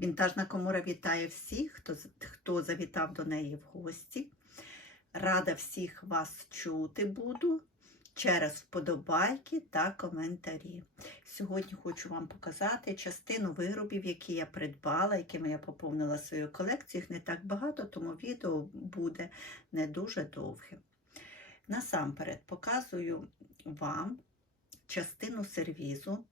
Вінтажна комора вітає всіх, хто, хто завітав до неї в гості. Рада всіх вас чути буду через вподобайки та коментарі. Сьогодні хочу вам показати частину виробів, які я придбала, якими я поповнила свою колекцію. Їх не так багато, тому відео буде не дуже довге. Насамперед показую вам частину сервізу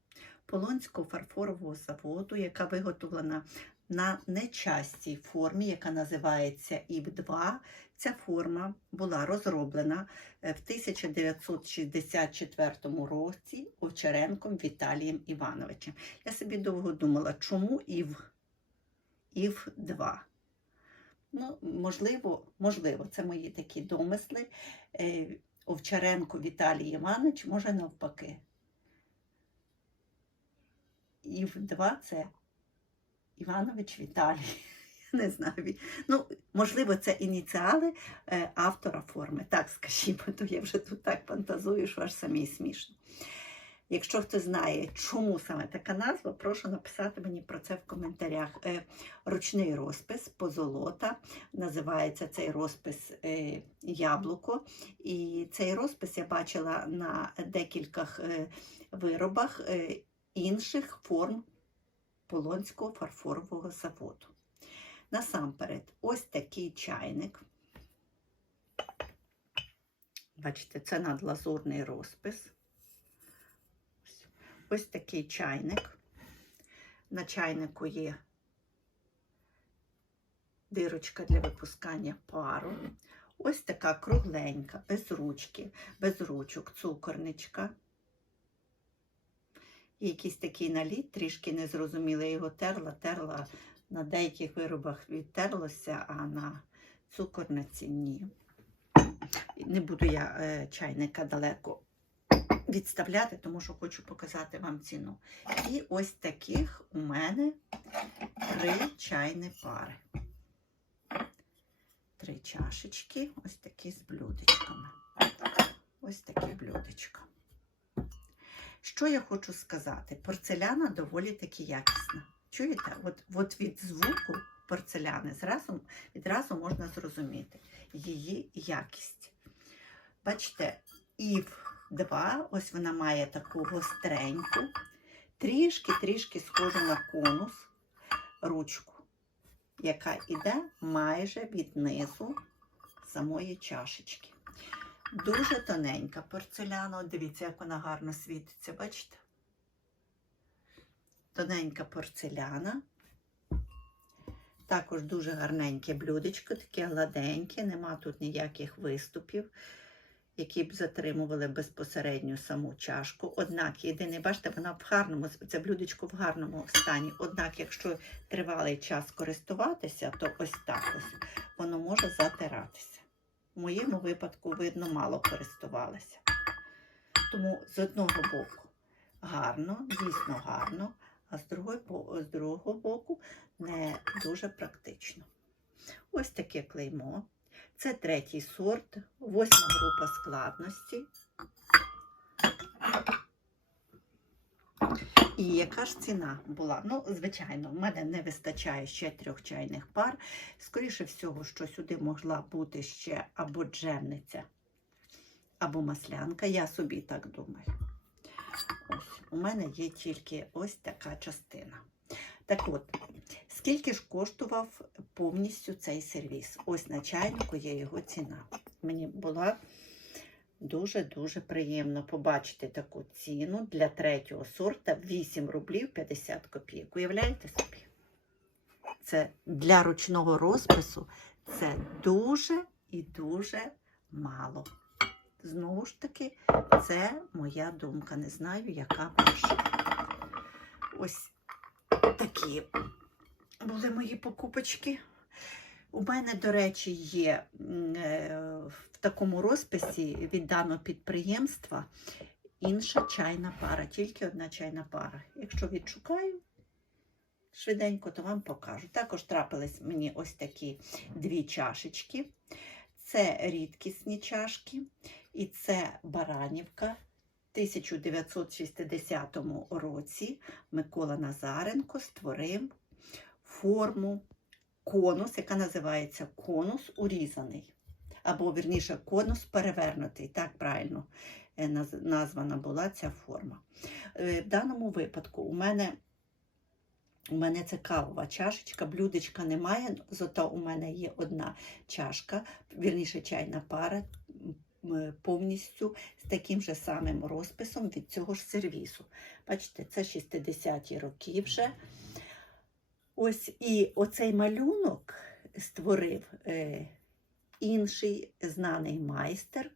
Полонського фарфорового заводу, яка виготовлена на нечастій формі, яка називається ІБ-2. Ця форма була розроблена е, в 1964 році Овчаренком Віталієм Івановичем. Я собі довго думала, чому ІВ? ІВ-2. Ну, можливо, можливо, це мої такі домисли. Е, Овчаренко Віталій Іванович, може навпаки. ІВ-2 це Іванович Віталій. Не знаю. Ну, можливо, це ініціали е, автора форми. Так, скажімо, то я вже тут так фантазую, що аж самі смішно. Якщо хто знає, чому саме така назва, прошу написати мені про це в коментарях. Е, ручний розпис позолота. Називається цей розпис е, яблуко. І цей розпис я бачила на декількох виробах інших форм Полонського фарфорового заводу. Насамперед, ось такий чайник. Бачите, це надлазурний розпис. Ось- такий чайник. На чайнику є дирочка для випускання пару. Ось така кругленька, без ручки, без ручок, цукорничка. І якийсь такий наліт, трішки незрозуміло, його терла, терла. На деяких виробах відтерлося, а на цукорниці ні. Не буду я е, чайника далеко відставляти, тому що хочу показати вам ціну. І ось таких у мене три чайні пари. Три чашечки, ось такі з блюдечками. Ось такі блюдечка. Що я хочу сказати? Порцеляна доволі таки якісна. Чуєте? От, от від звуку порцеляни зразу, відразу можна зрозуміти її якість. Бачите, ів 2, ось вона має таку гостреньку, трішки-трішки схожу на конус ручку, яка йде майже від низу самої чашечки. Дуже тоненька порцеляна. Дивіться, як вона гарно світиться, бачите? Тоненька порцеляна. Також дуже гарненьке блюдечко, таке гладеньке, нема тут ніяких виступів, які б затримували безпосередньо саму чашку. Однак, єдине, бачите, вона в гарному, це блюдечко в гарному стані. Однак, якщо тривалий час користуватися, то ось так ось воно може затиратися. В моєму випадку, видно, мало користувалася. Тому з одного боку гарно, дійсно гарно, а з другого, з другого боку не дуже практично. Ось таке клеймо. Це третій сорт, восьма група складності. І яка ж ціна була? Ну, звичайно, в мене не вистачає ще трьох чайних пар. Скоріше всього, що сюди могла бути ще або джемниця, або маслянка. Я собі так думаю. Ось, у мене є тільки ось така частина. Так от, скільки ж коштував повністю цей сервіс? Ось на чайнику є його ціна. Мені була дуже-дуже приємно побачити таку ціну для третього сорта 8 рублів 50 копійок. Уявляєте собі? Це для ручного розпису це дуже і дуже мало. Знову ж таки, це моя думка. Не знаю, яка ваша. Ось такі були мої покупочки. У мене, до речі, є е, в такому розписі від даного підприємства інша чайна пара, тільки одна чайна пара. Якщо відшукаю швиденько, то вам покажу. Також трапились мені ось такі дві чашечки. Це рідкісні чашки, і це Баранівка. 1960 році Микола Назаренко створив форму конус, яка називається конус урізаний. Або, вірніше, конус перевернутий. Так правильно е, названа була ця форма. Е, В даному випадку у мене, у мене це кавова чашечка, блюдечка немає, зато у мене є одна чашка, вірніше чайна пара, повністю з таким же самим розписом від цього ж сервісу. Бачите, це 60-ті роки вже. Ось і оцей малюнок створив е, інший знаний майстер,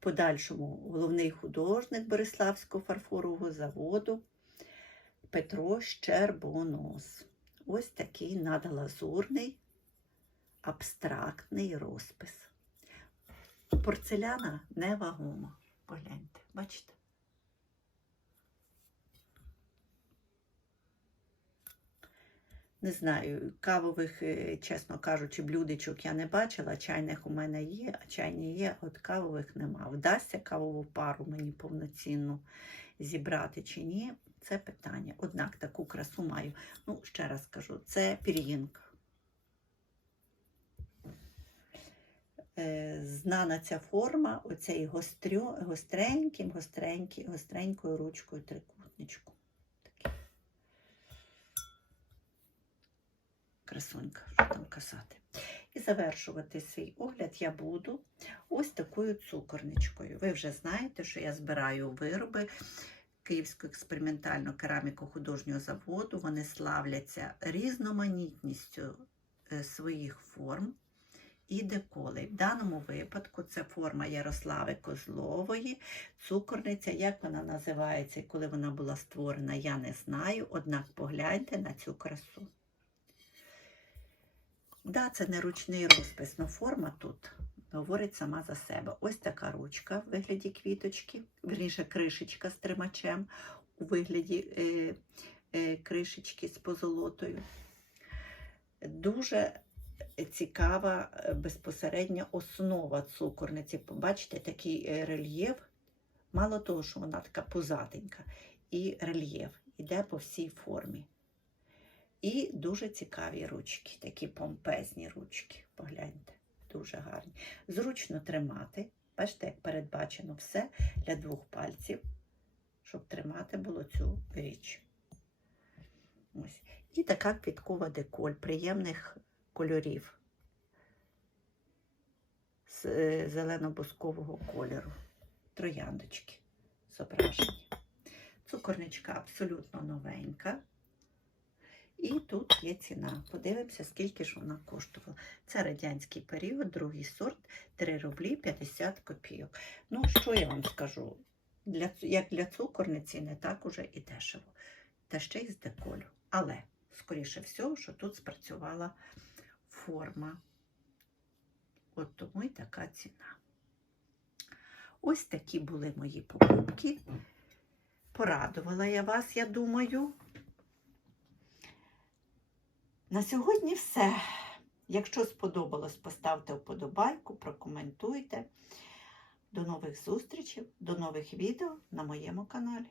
подальшому головний художник Бориславського фарфорового заводу Петро Щербонос. Ось такий надлазурний абстрактний розпис. Порцеляна невагома. Погляньте, бачите? Не знаю, кавових, е, чесно кажучи, блюдечок я не бачила. Чайних у мене є, а чайні є, от кавових нема. Вдасться кавову пару мені повноцінну зібрати чи ні, це питання. Однак таку красу маю. Ну, ще раз кажу, це пір'їнка. Е, Знана ця форма, оцей гострю, гостреньким, гостреньким, гостренькою ручкою трикутничку. Красунька, що там казати. І завершувати свій огляд я буду ось такою цукорничкою. Ви вже знаєте, що я збираю вироби Київського експериментального кераміко-художнього заводу. Вони славляться різноманітністю е, своїх форм і деколей. В даному випадку це форма Ярослави Козлової, цукорниця. Як вона називається і коли вона була створена, я не знаю. Однак погляньте на цю красу. Да, це не ручний розпис, але форма тут говорить сама за себе. Ось така ручка в вигляді квіточки, верніше кришечка з тримачем у вигляді е, е, кришечки з позолотою. Дуже цікава е, безпосередня основа цукорниці. Побачите, такий е, рельєф. Мало того, що вона така позатенька, і рельєф іде по всій формі. І дуже цікаві ручки, такі помпезні ручки. Погляньте, дуже гарні. Зручно тримати. Бачите, як передбачено все для двох пальців, щоб тримати було цю річ. Ось. І така квіткова деколь приємних кольорів з е, зелено-бускового кольору. Трояндочки зображені. Цукорничка абсолютно новенька. І тут є ціна. Подивимося, скільки ж вона коштувала. Це радянський період, другий сорт, 3 рублі 50 копійок. Ну, що я вам скажу? Для, як для цукорниці не так уже і дешево. Та ще й з деколю. Але, скоріше всього, що тут спрацювала форма. От тому й така ціна. Ось такі були мої покупки. Порадувала я вас, я думаю. На сьогодні все. Якщо сподобалось, поставте вподобайку, прокоментуйте. До нових зустрічей, до нових відео на моєму каналі.